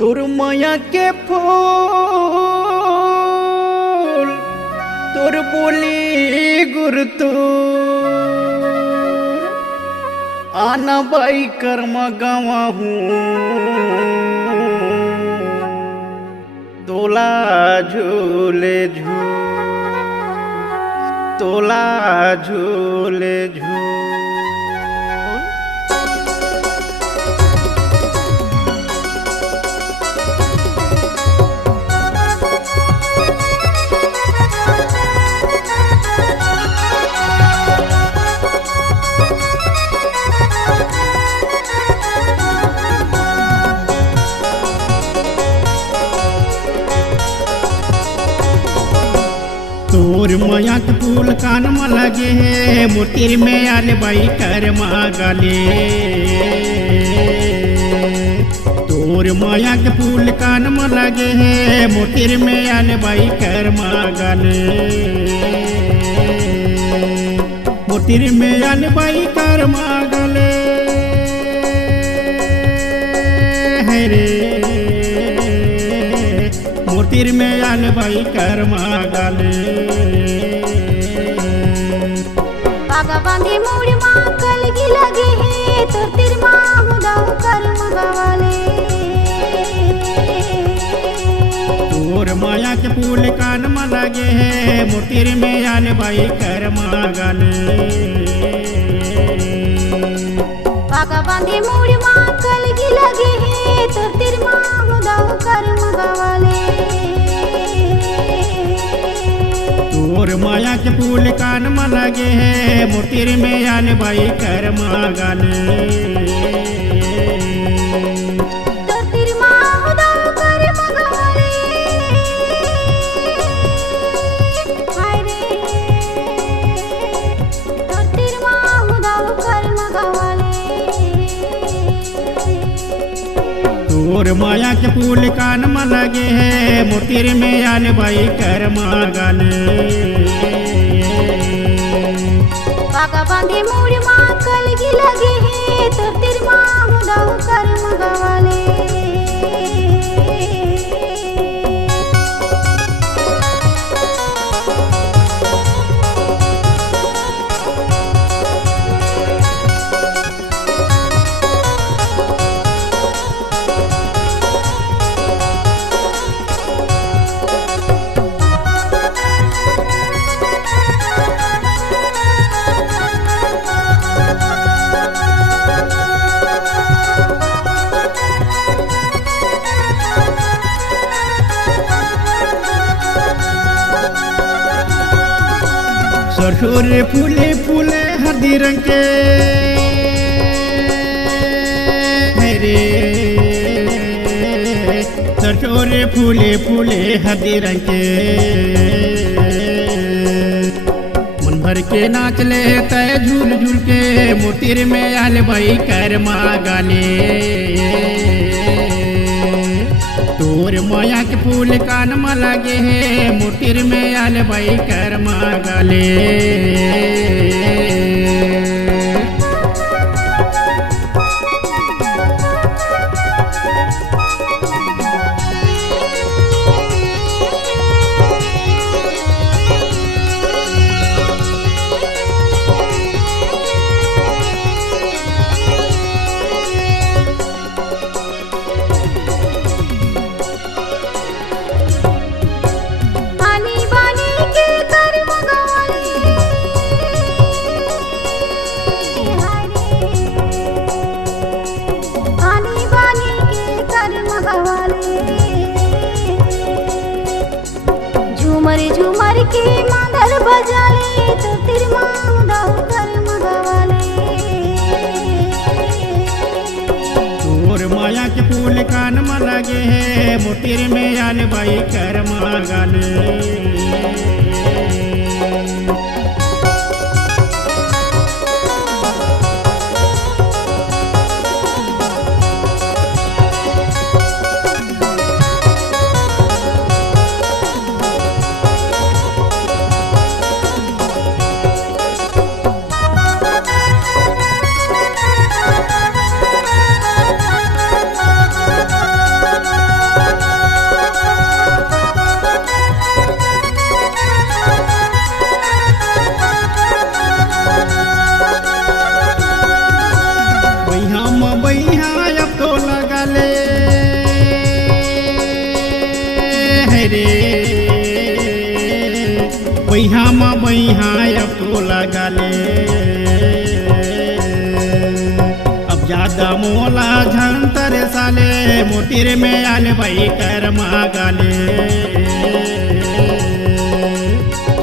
तोर माया के फूल तोर बोली गुरु तोर आना बाई कर्म गावा हूँ तोला झूले तोला झूले तोर माया के फूल कान में लगे है मोतिर में आले बाई कर मागले तोर माया के फूल कान में लगे है मोतिर में आले बाई कर मागले मोतिर में आले बाई कर मागले है रे मोतिर में आले बाई कर मागले बांधे मोड़ माँ कल की लगे है तो तिर माँ मुदाऊ कर मगवाले तोर माया के फूल कान में लगे है मोतिर में आले बाई कर मागले बांधे मोड़ माँ कल की लगे है तो तिर माँ मुदाऊ कर मगवाले तोर माया के फूल कान में लगे है मोतिर में आले बाई कर मागले तो तिर माँ मुदाऊ कर मगवाले हाय रे तो तिर माँ मुदाऊ कर मगवाले तोर माया के फूल कान में लगे है मोतिर में आले बाई कर मागले बांधे मोड़ माँ कल की लगे है तो तिर माँ मुदाऊ कर मगवाले सरसों रे फूले फूले हल्दी रंग के है रे सरसों रे फूले फूले हल्दी रंग के मन भर के नाच ले तय झूल झूल के मोतिर में आले बाई कर मागले तोर माया के फूल कान में लगे है मोतिर में आले बाई कर मागले झूमर झूमर के मादल बजाले तो तिर माँ मुदाऊ कर मगवाले तोर माया के फूल कान में लगे है मोतिर में आले बाई कर मागले तो लगाले अब ज्यादा मोला झंतर साले मोतीर में आले भाई कर मागाले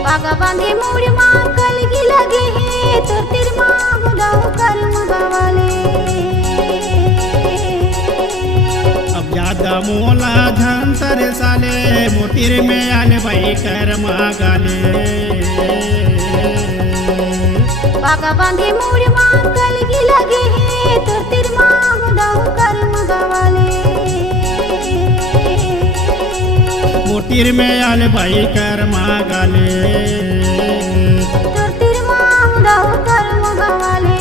पागा बांधे मोड़ माँ कलगी लगे है तो तिर माँ गुदाऊ कर्म गवाले अब ज्यादा मोला झंतर साले मोतीर में आले भाई कर मागाले पागा बांधे मोड़ माँ कलगी लगे है तो तिर माँ गुदाऊ कर्म गवाले मोतीर में आले भाई कर मागाले तो तिर माँ गुदाऊ कर्म गवाले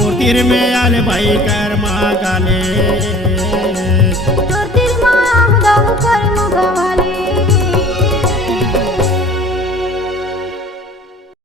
मोतीर में आले भाई कर मागाले।